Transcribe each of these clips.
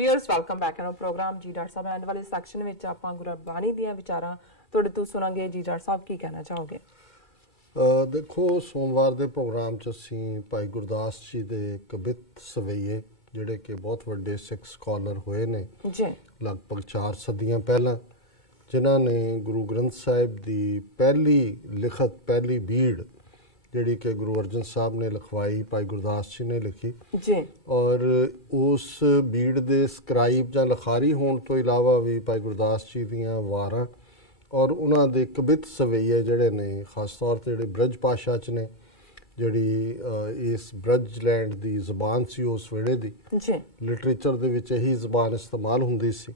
Viewers welcome back in program जी doctor साहब and वाले सैक्शन में आप गुरबाणी ਦੀਆਂ ਵਿਚਾਰਾਂ ਤੁਹਾਡੇ ਤੋਂ ਸੁਣਾਂਗੇ। ਜੀ ਡਾਕਟਰ ਸਾਹਿਬ ਕੀ ਕਹਿਣਾ ਚਾਹੋਗੇ? देखो सोमवार के प्रोग्राम च असीं भाई गुरदास जी के कबित सवैये जिहड़े कि बहुत वड्डे सिख स्कॉलर होए ने लगभग 4 सदियां पहला, जिन्हां ने गुरु ग्रंथ साहिब की पहली लिखत पहली बीड़ जिहड़ी कि गुरु अर्जन साहब ने लिखवाई, भाई गुरदास जी ने लिखी जी। और उस बीड़ के स्क्राइब जां लिखारी होने तो इलावा भी भाई गुरदास जी दियां वारां और उन्हां दे कबित सवैये जिहड़े ने खास तौर पर जिहड़े ब्रज भाशा च ने, जिहड़ी इस ब्रज लैंड की जबान सी उस वेले दी लिटरेचर दे विच यही जबान इस्तेमाल हुंदी सी।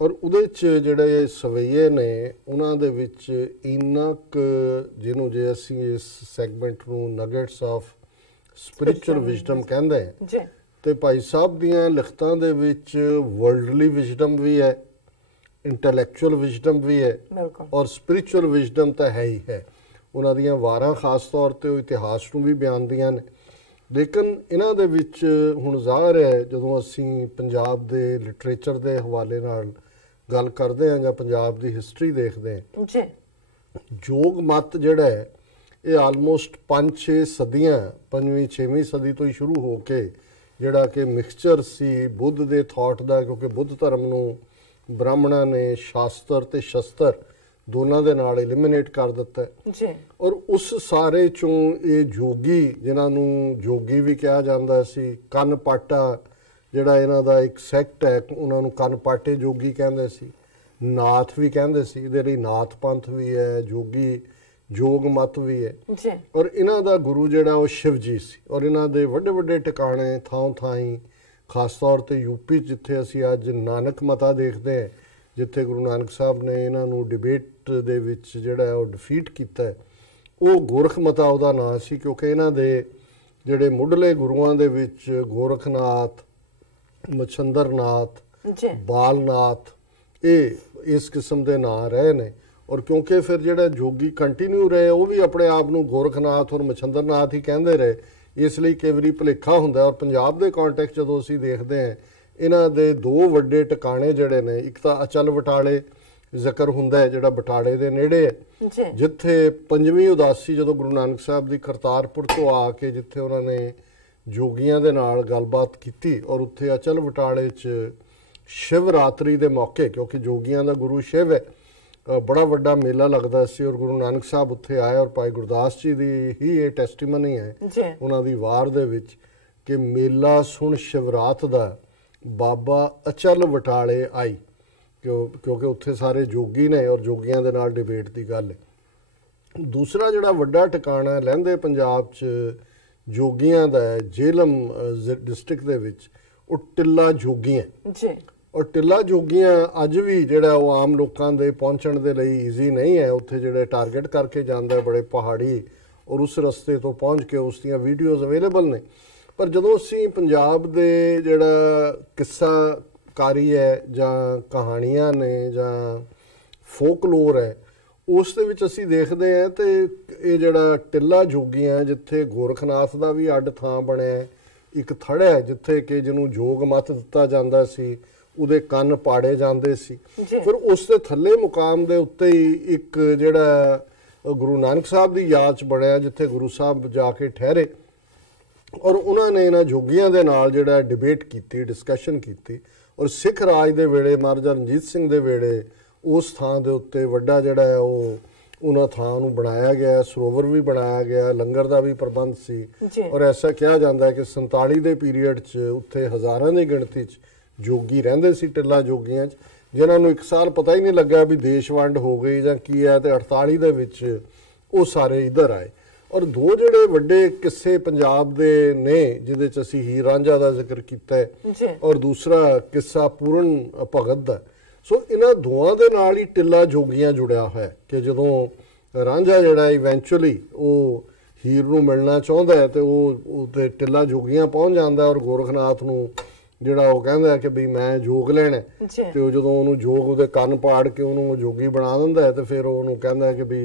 और उहदे च जिहड़े सवैये ने उन्हां दे विच इन्ना क जिहनूं जे असीं इस सैगमेंट नूं नगेट्स ऑफ स्पिरिचुअल विजडम कहंदे हैं ते भाई साहब दियां लिखतां दे विच वर्ल्डली विजडम भी है, इंटैलैक्चुअल विजडम भी है और स्पिरिचुअल विजडम तो है ही है। उन्हां दियां वारां खास तौर पर इतिहास नूं भी बयानदियां ने, लेकिन इन्हां दे विच हुण ज़ाहिर है जदों असीं पंजाब दे लिटरेचर के हवाले नाल गल करते हैं जां पंजाब की हिस्टरी देखते हैं, जोग मत जिहड़ा है ये आलमोस्ट 5-6 सदियां 5वीं 6वीं सदी तो ही शुरू हो के जिहड़ा कि मिक्सचर सी बुद्ध के थॉट का, क्योंकि बुद्ध धर्म नूं ब्राह्मणों ने शास्त्र ते शस्त्र दोनों के नाल एलिमिनेट कर दिता है। और उस सारे चों ये जोगी जिन्हों जोगी भी कहा जाता सी, कन पाटा जिहड़ा इन्हां दा एक सैक्ट है उन्होंने कन पाटे जोगी कहंदे सी, नाथ भी कहंदे सी, इहदे लई नाथ पंथ भी है, जोगी जोग मत भी है। और इन्हां दा गुरु जिहड़ा वो शिव जी सी और इन्हां दे वड्डे वड्डे टिकाणे थां थाई खास तौर पर यूपी जिथे असीं अज नानक मता देखते हैं, जिथे गुरु नानक साहब ने इन्हों डिबेट दे विच जिहड़ा है वो डिफीट किया है, वो गोरख मता उहदा नाम सी, क्योंकि इन्हां दे जिहड़े मुढ़ले गुरुआं दे विच गोरखनाथ, मच्छंदरनाथ, बालनाथ ये इस किस्म के नाम रहे ने। और क्योंकि फिर जिहड़ा जोगी कंटीन्यू रहे वो भी अपने आप नूं गोरखनाथ और मच्छंदरनाथ ही कहंदे रहे, इसलिए कई वारी भुलेखा हुंदा। और पंजाब के कॉन्टैक्ट जदों असीं देखते हैं इन्हां दे 2 वड्डे टिकाणे जिहड़े ने, एक तो अचल बटाले जिक्र हुंदा है जिहड़ा बटाले दे नेड़े है, जिथे 5वीं उदासी जदों गुरु नानक साहब दी करतारपुर तो आके जिथे उन्होंने जोगियां दे नाल गलबात कीती और उत्थे अचल बटाले च शिवरात्रि दे मौके, क्योंकि जोगियां दा गुरु शिव है, बड़ा वड्डा मेला लगता सी और गुरु नानक साहब उत्थे आए और भाई गुरदास जी की ही ये टैस्टीमनी है उन्हां दी वार दे विच कि मेला सुन शिवरात दा बाबा अचल बटाले आई, क्योंकि उत्थे सारे जोगी ने और जोगियां दे नाल डिबेट की गल है। दूसरा जिहड़ा वड्डा टिकाणा लਹਿੰਦੇ पंजाब च जोगियां दा है झेलम डिस्ट्रिक्ट दे विच, ਉਹ टिल्ला जोगियां और टिल्ला जोगियां अज भी जिहड़ा वो आम लोगों के पहुँचण दे लई ईजी नहीं है, उत्थे जिहड़े टारगेट करके जांदा है बड़े पहाड़ी और उस रस्ते तो पहुँच के उस दियां वीडियोज़ अवेलेबल ने। पर जदों असीं पंजाब दे जिहड़ा किस्साकारी है जां कहानियां ने जां फोकलोर है उस दे विच असीं देखदे हैं तो ये जिहड़ा टिल्ला जोगियां जिथे गोरखनाथ का भी अड्ड थां बणिया, एक थड़ है जिथे कि जिन्हों जोग मत दिता जांदा सी, उहदे कन पाड़े जाते सी। फिर उस दे थल्ले मुकाम दे उत्ते ही एक जिहड़ा गुरु नानक साहब की याद च बणिया जिथे गुरु साहब जाके ठहरे और उन्होंने इन्हां जोगियां दे नाल जिहड़ा डिबेट की, डिस्कशन की। और सिख राज दे वेले महाराजा रणजीत सिंह दे वेले उस थां दे उत्ते वड्डा जिहड़ा है वो उन्हां थां नूं बनाया गया, सरोवर भी बनाया गया, लंगर का भी प्रबंध सी। और ऐसा कहा जाता है कि 47 के पीरीयड च उत्थे हज़ारां की गिणती च जोगी रहिंदे सी टिल्ला जोगियां च, जिन्होंने एक साल पता ही नहीं लगा भी देश वंड हो गई जां की है, तो 48 दे विच वो सारे इधर आए। और 2 जिहड़े वड्डे किस्से पंजाब दे ने जिहदे च असीं हीर रांझा दा जिक्र कीता है और दूसरा किस्सा पूरन भगत दा। सो इन्हां दोवां दे नाल ही टिल्ला जोगियां जुड़िया है कि जदों रांझा जिहड़ा इवेंचुअली वो हीर नूं मिलना चाहुंदा है तो वो ते टिल्ला जोगियां पहुँच जांदा और गोरखनाथ नूं जिहड़ा वो कहंदा कि भी मैं जोग लैणा तो जदों उहनूं जोग उहदे कन पाड़ के उहनूं जोगी बना दिंदा है तो फिर उहनूं कहंदा कि भी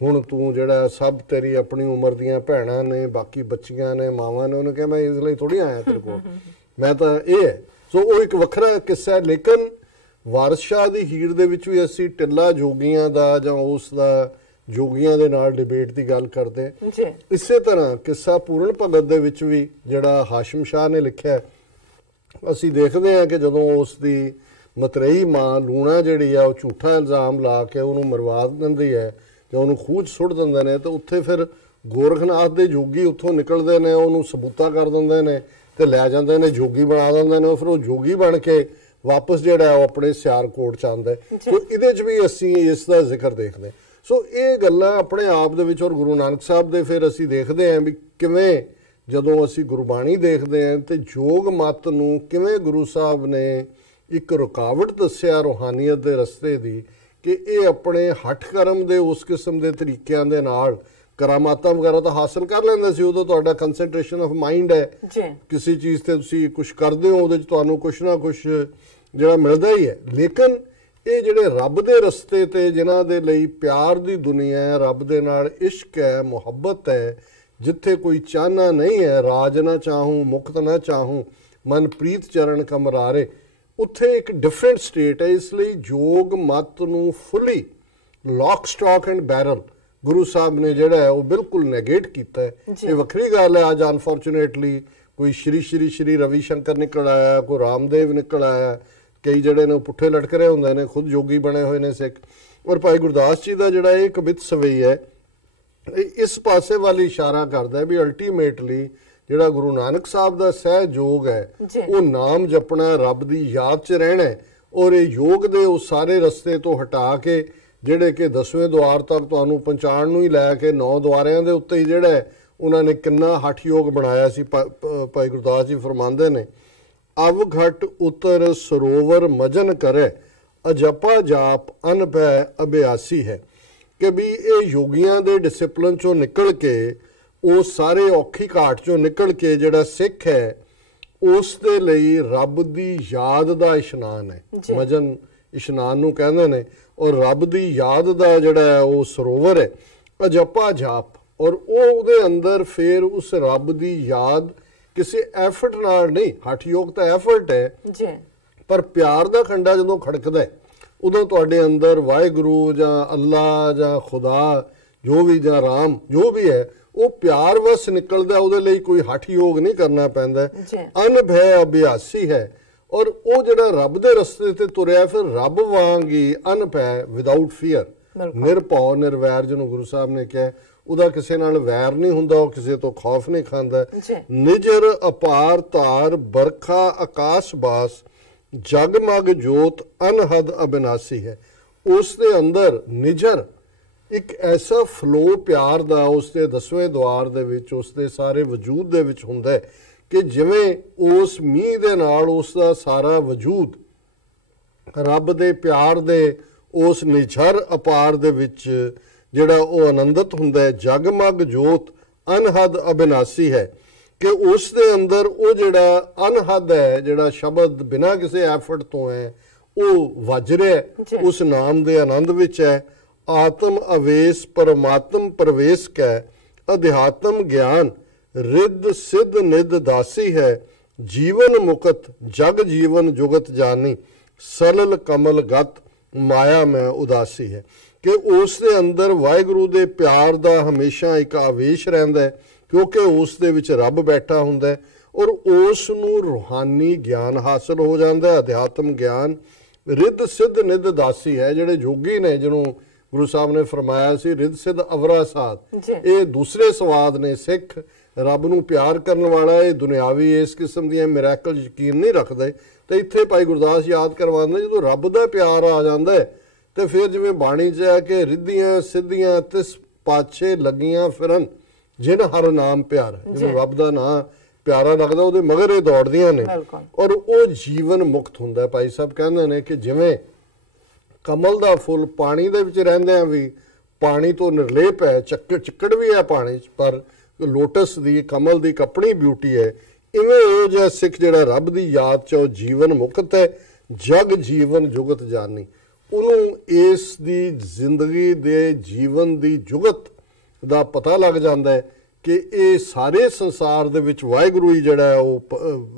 हुण तूं जिहड़ा सब तेरी अपनी उम्र दीयां भैणां ने, बाकी बच्चियां ने, मावां ने, उहने कहा मैं इस लई थोड़ी आया तेरे कोल, मैं तो ये है ਸੋ ਉਹ ਇੱਕ ਵੱਖਰਾ ਕਿੱਸਾ ਹੈ। ਲੇਕਿਨ ਵਾਰਿਸ ਸ਼ਾਹ ਦੀ ਹੀਰ ਦੇ ਵਿੱਚ ਵੀ ਅਸੀਂ ਟਿੱਲਾ ਜੋਗੀਆਂ ਦਾ ਜਾਂ ਉਸ ਦਾ ਜੋਗੀਆਂ ਦੇ ਨਾਲ ਡਿਬੇਟ ਦੀ ਗੱਲ ਕਰਦੇ ਹਾਂ ਜੀ। ਇਸੇ ਤਰ੍ਹਾਂ ਕਿੱਸਾ ਪੂਰਨ ਭਗਤ ਦੇ ਵਿੱਚ ਵੀ ਜਿਹੜਾ ਹਾਸ਼ਮ ਸ਼ਾਹ ਨੇ ਲਿਖਿਆ, ਅਸੀਂ ਦੇਖਦੇ ਹਾਂ ਕਿ ਜਦੋਂ ਉਸ ਦੀ ਮਤਰੇਈ ਮਾਂ ਲੂਣਾ ਜਿਹੜੀ ਆ ਉਹ ਝੂਠਾ ਇਲਜ਼ਾਮ ਲਾ ਕੇ ਉਹਨੂੰ ਮਰਵਾ ਦਿੰਦੀ ਹੈ ਜਾਂ ਉਹਨੂੰ ਖੂਹ 'ਚ ਸੁੱਟ ਦਿੰਦੇ ਨੇ, ਤਾਂ ਉੱਥੇ ਫਿਰ ਗੋਰਖਨਾਥ ਦੇ ਜੋਗੀ ਉੱਥੋਂ ਨਿਕਲਦੇ ਨੇ, ਉਹਨੂੰ ਸਬੂਤਾ ਕਰ ਦਿੰਦੇ ਨੇ ਤੇ ਲੈ ਜਾਂਦੇ ਨੇ, ਜੋਗੀ ਬਣਾ ਦਿੰਦੇ ਨੇ। ਫਿਰ ਉਹ ਜੋਗੀ ਬਣ ਕੇ ਵਾਪਸ ਜਿਹੜਾ ਉਹ ਆਪਣੇ ਸਿਆਲਕੋਟ ਚ ਆਉਂਦਾ। ਸੋ ਇਹਦੇ 'ਚ ਵੀ ਅਸੀਂ ਇਸ ਦਾ ਜ਼ਿਕਰ ਦੇਖਦੇ। ਸੋ ਇਹ ਗੱਲਾਂ ਆਪਣੇ ਆਪ ਦੇ ਵਿੱਚ, ਔਰ ਗੁਰੂ ਨਾਨਕ ਸਾਹਿਬ ਦੇ ਫਿਰ ਅਸੀਂ ਦੇਖਦੇ ਹਾਂ ਵੀ ਕਿਵੇਂ ਜਦੋਂ ਅਸੀਂ ਗੁਰਬਾਣੀ ਦੇਖਦੇ ਹਾਂ ਤੇ ਯੋਗ ਮਤ ਨੂੰ ਕਿਵੇਂ ਗੁਰੂ ਸਾਹਿਬ ਨੇ ਇੱਕ ਰੁਕਾਵਟ ਦੱਸਿਆ ਰੂਹਾਨੀਅਤ ਦੇ ਰਸਤੇ ਦੀ, ਕਿ ਇਹ ਆਪਣੇ ਹੱਠ ਕਰਮ ਦੇ ਉਸ ਕਿਸਮ ਦੇ ਤਰੀਕਿਆਂ ਦੇ ਨਾਲ ਕਰਾਮਾਤਾਂ ਵਗੈਰਾ ਤਾਂ ਹਾਸਲ ਕਰ ਲੈਂਦਾ ਸੀ। ਉਦੋਂ ਤੁਹਾਡਾ ਕੰਸੈਂਟਰੇਸ਼ਨ ਆਫ ਮਾਈਂਡ ਹੈ, ਕਿਸੇ ਚੀਜ਼ ਤੇ ਤੁਸੀਂ ਕੁਝ ਕਰਦੇ ਹੋ, ਉਹਦੇ 'ਚ ਤੁਹਾਨੂੰ ਕੁਛ ਨਾ ਕੁਛ ਜਿਹੜਾ ਮਿਲਦਾ ਹੀ ਹੈ। ਲੇਕਿਨ ਇਹ ਜਿਹੜੇ ਰੱਬ ਦੇ ਰਸਤੇ ਤੇ ਜਿਨ੍ਹਾਂ ਦੇ ਲਈ ਪਿਆਰ ਦੀ ਦੁਨੀਆ ਹੈ, ਰੱਬ ਦੇ ਨਾਲ ਇਸ਼ਕ ਹੈ, ਮੁਹੱਬਤ ਹੈ, ਜਿੱਥੇ ਕੋਈ ਚਾਹਨਾ ਨਹੀਂ ਹੈ, ਰਾਜ ਨਾ ਚਾਹੂੰ ਮੁਕਤ ਨਾ ਚਾਹੂੰ ਮਨ ਪ੍ਰੀਤ ਚਰਨ ਕਮਰਾਰੇ, ਉੱਥੇ ਇੱਕ ਡਿਫਰੈਂਟ ਸਟੇਟ ਹੈ। ਇਸ ਲਈ ਯੋਗ ਮਤ ਨੂੰ ਫੁੱਲੀ lock stock and barrel Guru Sahib ਨੇ ਜਿਹੜਾ ਹੈ ਉਹ ਬਿਲਕੁਲ ਨੈਗੇਟ ਕੀਤਾ ਹੈ। ਇਹ ਵੱਖਰੀ ਗੱਲ ਹੈ, ਅੱਜ ਅਨਫੋਰਚੂਨੇਟਲੀ ਕੋਈ ਸ਼੍ਰੀ ਰਵੀ ਸ਼ੰਕਰ ਨਿਕਲ ਆਇਆ, ਕੋਈ ਰਾਮਦੇਵ ਨਿਕਲ ਆਇਆ, ਕਈ ਜਿਹੜੇ ਨੇ ਪੁੱਠੇ ਲਟਕ ਰਹੇ ਹੁੰਦੇ ਨੇ, ਖੁਦ ਯੋਗੀ ਬਣੇ ਹੋਏ ਨੇ ਸਿੱਖ। ਔਰ ਭਾਈ ਗੁਰਦਾਸ ਜੀ ਦਾ ਜਿਹੜਾ ਇਹ ਕਵਿਤ ਸਵਈ ਹੈ, ਇਸ ਪਾਸੇ ਵੱਲ ਇਸ਼ਾਰਾ ਕਰਦਾ ਵੀ ਅਲਟੀਮੇਟਲੀ ਜਿਹੜਾ ਗੁਰੂ ਨਾਨਕ ਸਾਹਿਬ ਦਾ ਸਹਿਯੋਗ ਹੈ ਉਹ ਨਾਮ ਜਪਣਾ, ਰੱਬ ਦੀ ਯਾਦ 'ਚ ਰਹਿਣਾ, ਔਰ ਇਹ ਯੋਗ ਦੇ ਉਸ ਸਾਰੇ ਰਸਤੇ ਤੋਂ ਹਟਾ ਕੇ ਜਿਹੜੇ ਕਿ 10ਵੇਂ ਦੁਆਰ ਤੱਕ ਤੁਹਾਨੂੰ ਪਹੁੰਚਾਉਣ ਨੂੰ ਹੀ ਲੈ ਕੇ 9 ਦੁਆਰਿਆਂ ਦੇ ਉੱਤੇ ਹੀ ਜਿਹੜਾ ਉਹਨਾਂ ਨੇ ਕਿੰਨਾ ਹਠ ਯੋਗ ਬਣਾਇਆ ਸੀ। ਭਾਈ ਗੁਰਦਾਸ ਜੀ ਫਰਮਾਉਂਦੇ ਨੇ, ਅਵ ਘਟ ਉਤਰ ਸਰੋਵਰ ਮਜਨ ਕਰੇ ਅਜਪਾ ਜਾਪ ਅਨਭੈ ਅਭਿਆਸੀ ਹੈ, ਕਿ ਵੀ ਇਹ ਯੋਗੀਆਂ ਦੇ ਡਿਸਿਪਲਿਨ ਚੋਂ ਨਿਕਲ ਕੇ, ਉਹ ਸਾਰੇ ਔਖੀ ਘਾਟ ਚੋਂ ਨਿਕਲ ਕੇ ਜਿਹੜਾ ਸਿੱਖ ਹੈ ਉਸ ਦੇ ਲਈ ਰੱਬ ਦੀ ਯਾਦ ਦਾ ਇਸ਼ਨਾਨ ਹੈ। ਮਜਨ ਇਸ਼ਨਾਨ ਨੂੰ ਕਹਿੰਦੇ ਨੇ। ਔਰ ਰੱਬ ਦੀ ਯਾਦ ਦਾ ਜਿਹੜਾ ਹੈ ਉਹ ਸਰੋਵਰ ਹੈ ਅਜਪਾ ਜਾਪ, ਔਰ ਉਹ ਉਹਦੇ ਅੰਦਰ ਫਿਰ ਉਸ ਰੱਬ ਦੀ ਯਾਦ ਕਿਸੇ ਐਫਰਟ ਨਾਲ ਨਹੀਂ, ਹਠ ਯੋਗ ਤਾਂ ਐਫਰਟ ਹੈ ਜੀ, ਪਰ ਪਿਆਰ ਦਾ ਖੰਡਾ ਜਦੋਂ ਖੜਕਦਾ ਉਦੋਂ ਤੁਹਾਡੇ ਅੰਦਰ ਵਾਹਿਗੁਰੂ ਜਾਂ ਅੱਲਾ ਜਾਂ ਖੁਦਾ ਜੋ ਵੀ ਜਾਂ ਰਾਮ ਜੋ ਵੀ ਹੈ ਉਹ ਪਿਆਰ ਵਸ ਨਿਕਲਦਾ। ਉਹਦੇ ਲਈ ਕੋਈ ਹਠ ਯੋਗ ਨਹੀਂ ਕਰਨਾ ਪੈਂਦਾ। ਅਨਭੈ ਅਭਿਆਸੀ ਹੈ, ਔਰ ਉਹ ਜਿਹੜਾ ਰੱਬ ਦੇ ਰਸਤੇ ਤੇ ਤੁਰਿਆ ਫਿਰ ਰੱਬ ਵਾਂਗ ਹੀ ਅਨਭੈ ਵਿਦਆਊਟ ਫੀਅਰ, ਨਿਰਭਉ ਨਿਰਵੈਰ ਜਿਹਨੂੰ ਗੁਰੂ ਸਾਹਿਬ ਨੇ ਕਿਹਾ, ਉਹਦਾ ਕਿਸੇ ਨਾਲ ਵੈਰ ਨਹੀਂ ਹੁੰਦਾ, ਉਹ ਕਿਸੇ ਤੋਂ ਖੌਫ ਨਹੀਂ ਖਾਂਦਾ। ਨਿਜਰ ਅਪਾਰ ਧਾਰ ਬਰਖਾ ਆਕਾਸ਼ ਬਾਸ ਜਗਮਗ ਜੋਤ ਅਨਹਦ ਅਬਿਨਾਸੀ ਹੈ। ਉਸ ਦੇ ਅੰਦਰ ਨਿਜਰ ਇੱਕ ਐਸਾ ਫਲੋ ਪਿਆਰ ਦਾ ਉਸ ਦੇ 10ਵੇਂ ਦੁਆਰ ਦੇ ਵਿੱਚ, ਉਸ ਦੇ ਸਾਰੇ ਵਜੂਦ ਦੇ ਵਿੱਚ ਹੁੰਦਾ ਹੈ ਕਿ ਜਿਵੇਂ ਉਸ ਮੀਂਹ ਦੇ ਨਾਲ ਉਸ ਦਾ ਸਾਰਾ ਵਜੂਦ ਰੱਬ ਦੇ ਪਿਆਰ ਦੇ ਉਸ ਨਿਝਰ ਅਪਾਰ ਦੇ ਵਿੱਚ ਜਿਹੜਾ ਉਹ ਆਨੰਦਿਤ ਹੁੰਦਾ ਹੈ। ਜਗਮਗ ਜੋਤ ਅਨਹਦ ਅਬਿਨਾਸੀ ਹੈ, ਕਿ ਉਸ ਦੇ ਅੰਦਰ ਉਹ ਜਿਹੜਾ ਅਨਹਦ ਹੈ, ਜਿਹੜਾ ਸ਼ਬਦ ਬਿਨਾਂ ਕਿਸੇ ਐਫਰਟ ਤੋਂ ਹੈ, ਉਹ ਵੱਜ ਰਿਹਾ ਉਸ ਨਾਮ ਦੇ ਆਨੰਦ ਵਿੱਚ ਹੈ। ਆਤਮ ਅਵੇਸ ਪਰਮਾਤਮ ਪ੍ਰਵੇਸ਼ ਕੈ ਅਧਿਆਤਮ ਗਿਆਨ ਰਿੱਧ ਸਿੱਧ ਨਿੱਧ ਦਾਸੀ ਹੈ। ਜੀਵਨ ਮੁਕਤ ਜਗ ਜੀਵਨ ਜੁਗਤ ਜਾਨੀ ਸਲਲ ਕਮਲ ਗਤ ਮਾਇਆ ਮੈਂ ਉਦਾਸੀ ਹੈ, ਕਿ ਉਸ ਦੇ ਅੰਦਰ ਵਾਹਿਗੁਰੂ ਦੇ ਪਿਆਰ ਦਾ ਹਮੇਸ਼ਾ ਇੱਕ ਆਵੇਸ਼ ਰਹਿੰਦਾ ਹੈ, ਕਿਉਂਕਿ ਉਸ ਦੇ ਵਿੱਚ ਰੱਬ ਬੈਠਾ ਹੁੰਦਾ ਹੈ, ਔਰ ਉਸ ਨੂੰ ਰੂਹਾਨੀ ਗਿਆਨ ਹਾਸਲ ਹੋ ਜਾਂਦਾ ਹੈ, ਅਧਿਆਤਮ ਗਿਆਨ। ਰਿੱਧ ਸਿੱਧ ਨਿੱਧ ਦਾਸੀ ਹੈ, ਜਿਹੜੇ ਜੋਗੀ ਨੇ ਜਿਹਨੂੰ ਗੁਰੂ ਸਾਹਿਬ ਨੇ ਫਰਮਾਇਆ ਸੀ ਰਿੱਧ ਸਿੱਧ ਅਵਰਾ ਸਾਧ, ਇਹ ਦੂਸਰੇ ਸਵਾਦ ਨੇ। ਸਿੱਖ ਰੱਬ ਨੂੰ ਪਿਆਰ ਕਰਨ ਵਾਲਾ ਇਹ ਦੁਨਿਆਵੀ ਇਸ ਕਿਸਮ ਦੀਆਂ ਮਿਰੈਕਲ ਯਕੀਨ ਨਹੀਂ ਰੱਖਦੇ। ਤੇ ਇੱਥੇ ਭਾਈ ਗੁਰਦਾਸ ਯਾਦ ਕਰਵਾਉਂਦੇ, ਜਦੋਂ ਰੱਬ ਦਾ ਪਿਆਰ ਆ ਜਾਂਦਾ ਹੈ ਤੇ ਫਿਰ ਜਿਵੇਂ ਬਾਣੀ 'ਚ ਹੈ ਕਿ ਰਿੱਧੀਆਂ ਸਿੱਧੀਆਂ ਤਿਸ ਪਾਛੇ ਲੱਗੀਆਂ ਫਿਰਨ ਜਿਨ ਹਰ ਨਾਮ ਪਿਆਰ, ਜਿਹਨੂੰ ਰੱਬ ਦਾ ਨਾਂ ਪਿਆਰਾ ਲੱਗਦਾ ਉਹਦੇ ਮਗਰ ਇਹ ਦੌੜਦੀਆਂ ਨੇ, ਔਰ ਉਹ ਜੀਵਨ ਮੁਕਤ ਹੁੰਦਾ। ਭਾਈ ਸਾਹਿਬ ਕਹਿੰਦੇ ਨੇ ਕਿ ਜਿਵੇਂ ਕਮਲ ਦਾ ਫੁੱਲ ਪਾਣੀ ਦੇ ਵਿੱਚ ਰਹਿੰਦਿਆਂ ਵੀ ਪਾਣੀ ਤੋਂ ਨਿਰਲੇਪ ਹੈ, ਚਿੱਕੜ ਵੀ ਹੈ ਪਾਣੀ 'ਚ, ਪਰ ਲੋਟਸ ਦੀ ਕਮਲ ਦੀ ਆਪਣੀ ਬਿਊਟੀ ਹੈ। ਇਵੇਂ ਉਹ ਜਿਹਾ ਸਿੱਖ ਜਿਹੜਾ ਰੱਬ ਦੀ ਯਾਦ 'ਚ ਉਹ ਜੀਵਨ ਮੁਕਤ ਹੈ, ਜਗ ਜੀਵਨ ਜੁਗਤ ਜਾਨੀ, ਉਹਨੂੰ ਇਸ ਦੀ ਜ਼ਿੰਦਗੀ ਦੇ ਜੀਵਨ ਦੀ ਜੁਗਤ ਦਾ ਪਤਾ ਲੱਗ ਜਾਂਦਾ ਹੈ ਕਿ ਇਹ ਸਾਰੇ ਸੰਸਾਰ ਦੇ ਵਿੱਚ ਵਾਹਿਗੁਰੂ ਹੀ ਜਿਹੜਾ ਉਹ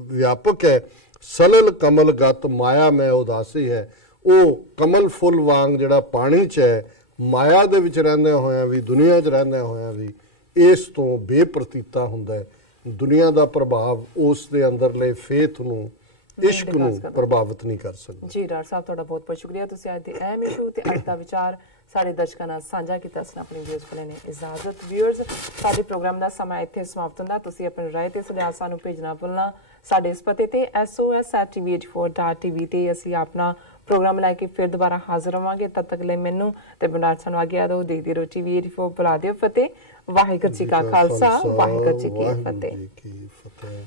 ਵਿਆਪਕ ਹੈ, ਸਲਲ ਕਮਲ ਗਤ ਮਾਇਆ ਮੈਂ ਉਦਾਸੀ ਹੈ। ਉਹ ਕਮਲ ਫੁੱਲ ਵਾਂਗ ਜਿਹੜਾ ਪਾਣੀ 'ਚ ਹੈ, ਮਾਇਆ ਦੇ ਵਿੱਚ ਰਹਿੰਦਿਆਂ ਹੋਇਆਂ ਵੀ, ਦੁਨੀਆ 'ਚ ਰਹਿੰਦਿਆਂ ਹੋਇਆਂ ਵੀ ਇਸ ਤੋਂ ਬੇਪ੍ਰਤੀਤਾ ਹੁੰਦਾ ਹੈ। ਦੁਨੀਆ ਦਾ ਪ੍ਰਭਾਵ ਉਸ ਦੇ ਅੰਦਰਲੇ ਫੇਥ ਨੂੰ, ਇਸ਼ਕ ਨੂੰ ਪ੍ਰਭਾਵਿਤ ਨਹੀਂ ਕਰ ਸਕਦਾ। ਜੀ ਡਾਕਟਰ ਸਾਹਿਬ, ਤੁਹਾਡਾ ਬਹੁਤ ਬਹੁਤ ਸ਼ੁਕਰੀਆ। ਤੁਸੀਂ ਅੱਜ ਦੇ ਅਹਿਮ ਇਸ਼ੂ ਤੇ ਅੱਜ ਦਾ ਵਿਚਾਰ ਸਾਡੇ ਦਰਸ਼ਕਾਂ ਨਾਲ ਸਾਂਝਾ ਕੀਤਾ। ਅਸੀਂ ਆਪਣੀ ਵਿਊਜ਼ ਕੋਲੇ ਨੇ ਇਜਾਜ਼ਤ। ਵਿਊਅਰਸ, ਸਾਡੇ ਪ੍ਰੋਗਰਾਮ ਦਾ ਸਮਾਂ ਇੱਥੇ ਸਮਾਪਤ ਹੁੰਦਾ। ਤੁਸੀਂ ਆਪਣੀ ਰਾਏ ਤੇ ਸੁਝਾਅ ਸਾਨੂੰ ਭੇਜਣਾ ਭੁੱਲਣਾ। ਸਾਡੇ ਇਸ ਪਤੇ ਤੇ sos@tv84.tv ਤੇ ਅਸੀਂ ਆਪਣਾ ਪ੍ਰੋਗਰਾਮ ਲੈ ਕੇ ਫਿਰ ਦੁਬਾਰਾ ਹਾਜ਼ਰ ਹੋਵਾਂਗੇ। ਤਦ ਤੱਕ ਲਈ ਮੈਨੂੰ ਤੇ ਬਨਾਰਡ ਸਾਨੂੰ ਆਗਿਆ ਦਿਓ। ਦੇਖਦੇ ਰਹੋ TV84। ਬੁਲਾ ਦਿਓ ਫਤਿਹ। ਵਾਹਿਗੁਰੂ ਜੀ ਕਾ ਖਾਲਸਾ, ਵਾਹਿਗੁਰੂ ਜੀ ਕੀ ਫਤਿਹ।